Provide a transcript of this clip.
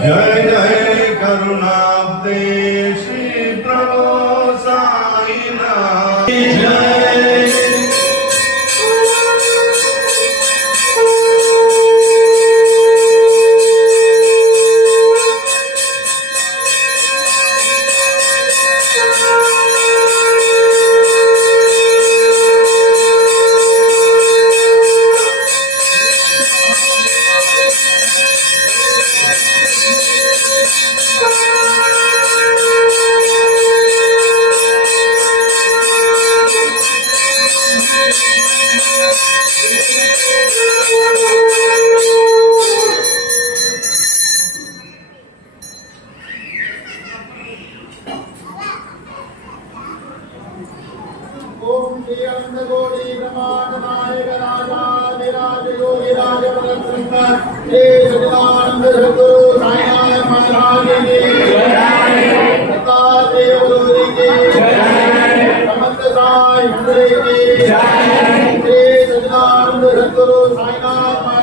जय जय करुणाब्दे श्री प्रभु साईनाथ जय। ओम श्री अनंतकोटि ब्रह्मांड नायक राजा विराज योगी राज प्रसन्न हे सच्चिदानंद सद्गुरु साईनाथ महाराज की जय। सदा देव गुरु की जय। समस्त साई मंडली की जय। श्री सच्चिदानंद सद्गुरु साईनाथ